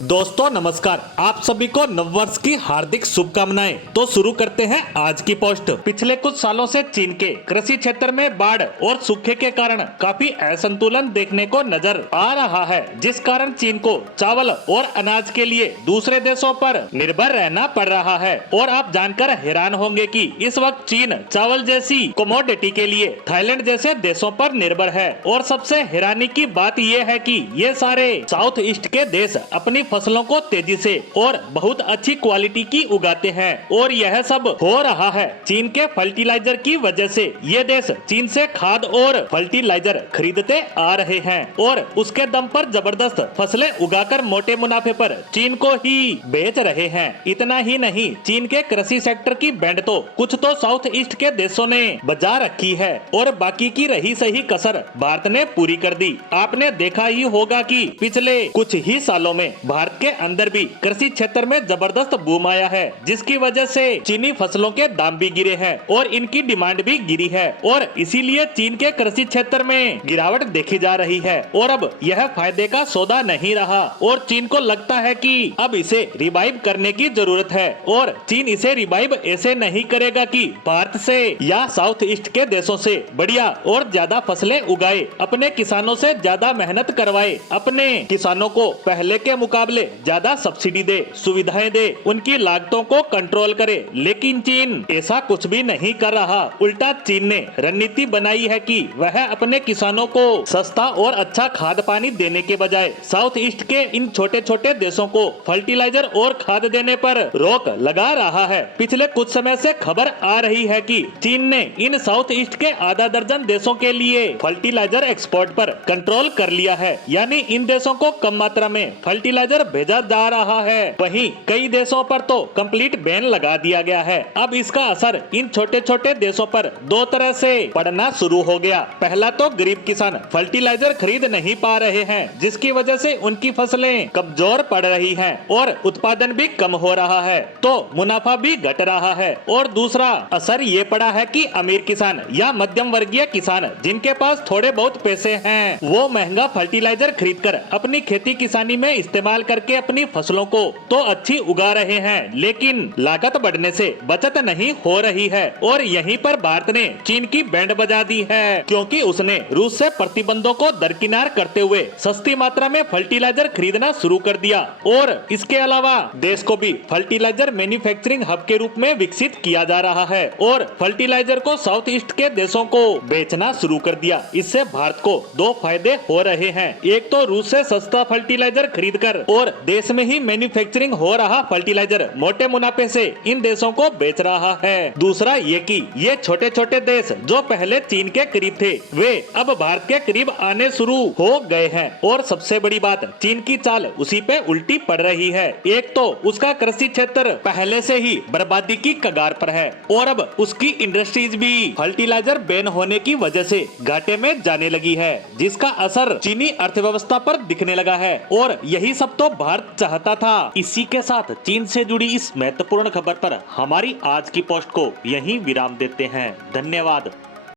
दोस्तों नमस्कार, आप सभी को नववर्ष की हार्दिक शुभकामनाएं। तो शुरू करते हैं आज की पोस्ट। पिछले कुछ सालों से चीन के कृषि क्षेत्र में बाढ़ और सूखे के कारण काफी असंतुलन देखने को नजर आ रहा है, जिस कारण चीन को चावल और अनाज के लिए दूसरे देशों पर निर्भर रहना पड़ रहा है। और आप जानकर हैरान होंगे कि इस वक्त चीन चावल जैसी कमोडिटी के लिए थाईलैंड जैसे देशों पर निर्भर है। और सबसे हैरानी की बात यह है कि ये सारे साउथ ईस्ट के देश अपनी फसलों को तेजी से और बहुत अच्छी क्वालिटी की उगाते हैं। और यह सब हो रहा है चीन के फर्टिलाइजर की वजह से। ये देश चीन से खाद और फर्टिलाइजर खरीदते आ रहे हैं और उसके दम पर जबरदस्त फसलें उगाकर मोटे मुनाफे पर चीन को ही बेच रहे हैं। इतना ही नहीं, चीन के कृषि सेक्टर की बैंड तो कुछ तो साउथ ईस्ट के देशों ने बजा रखी है और बाकी की रही सही कसर भारत ने पूरी कर दी। आपने देखा ही होगा कि पिछले कुछ ही सालों में भारत के अंदर भी कृषि क्षेत्र में जबरदस्त बूम आया है, जिसकी वजह से चीनी फसलों के दाम भी गिरे हैं और इनकी डिमांड भी गिरी है। और इसीलिए चीन के कृषि क्षेत्र में गिरावट देखी जा रही है। और अब यह फायदे का सौदा नहीं रहा और चीन को लगता है कि अब इसे रिवाइव करने की जरूरत है। और चीन इसे रिवाइव ऐसे नहीं करेगा कि भारत से या साउथ ईस्ट के देशों से बढ़िया और ज्यादा फसलें उगाए, अपने किसानों से ज्यादा मेहनत करवाए, अपने किसानों को पहले के मुकाबले ज्यादा सब्सिडी दे, सुविधाएं दे, उनकी लागतों को कंट्रोल करे। लेकिन चीन ऐसा कुछ भी नहीं कर रहा। उल्टा चीन ने रणनीति बनाई है कि वह अपने किसानों को सस्ता और अच्छा खाद पानी देने के बजाय साउथ ईस्ट के इन छोटे छोटे देशों को फर्टिलाइजर और खाद देने पर रोक लगा रहा है। पिछले कुछ समय से खबर आ रही है कि चीन ने इन साउथ ईस्ट के आधा दर्जन देशों के लिए फर्टिलाइजर एक्सपोर्ट पर कंट्रोल कर लिया है, यानी इन देशों को कम मात्रा में फर्टिलाइजर भेजा जा रहा है। वहीं कई देशों पर तो कंप्लीट बैन लगा दिया गया है। अब इसका असर इन छोटे छोटे देशों पर दो तरह से पड़ना शुरू हो गया। पहला तो गरीब किसान फर्टिलाइजर खरीद नहीं पा रहे हैं, जिसकी वजह से उनकी फसलें कमजोर पड़ रही हैं और उत्पादन भी कम हो रहा है, तो मुनाफा भी घट रहा है। और दूसरा असर ये पड़ा है कि अमीर किसान या मध्यम वर्गीय किसान जिनके पास थोड़े बहुत पैसे हैं, वो महंगा फर्टिलाइजर खरीद कर अपनी खेती किसानी में इस्तेमाल करके अपनी फसलों को तो अच्छी उगा रहे हैं, लेकिन लागत बढ़ने से बचत नहीं हो रही है। और यहीं पर भारत ने चीन की बैंड बजा दी है, क्योंकि उसने रूस से प्रतिबंधों को दरकिनार करते हुए सस्ती मात्रा में फर्टिलाइजर खरीदना शुरू कर दिया। और इसके अलावा देश को भी फर्टिलाइजर मैन्युफैक्चरिंग हब के रूप में विकसित किया जा रहा है और फर्टिलाइजर को साउथ ईस्ट के देशों को बेचना शुरू कर दिया। इससे भारत को दो फायदे हो रहे हैं। एक तो रूस से सस्ता फर्टिलाइजर खरीद कर और देश में ही मैन्युफैक्चरिंग हो रहा फर्टिलाइजर मोटे मुनाफे से इन देशों को बेच रहा है। दूसरा ये कि ये छोटे छोटे देश जो पहले चीन के करीब थे, वे अब भारत के करीब आने शुरू हो गए हैं। और सबसे बड़ी बात, चीन की चाल उसी पे उल्टी पड़ रही है। एक तो उसका कृषि क्षेत्र पहले से ही बर्बादी की कगार पर है और अब उसकी इंडस्ट्रीज भी फर्टिलाइजर बैन होने की वजह से घाटे में जाने लगी है, जिसका असर चीनी अर्थव्यवस्था पर दिखने लगा है। और यही सब तो भारत चाहता था। इसी के साथ चीन से जुड़ी इस महत्वपूर्ण खबर पर हमारी आज की पोस्ट को यहीं विराम देते हैं। धन्यवाद।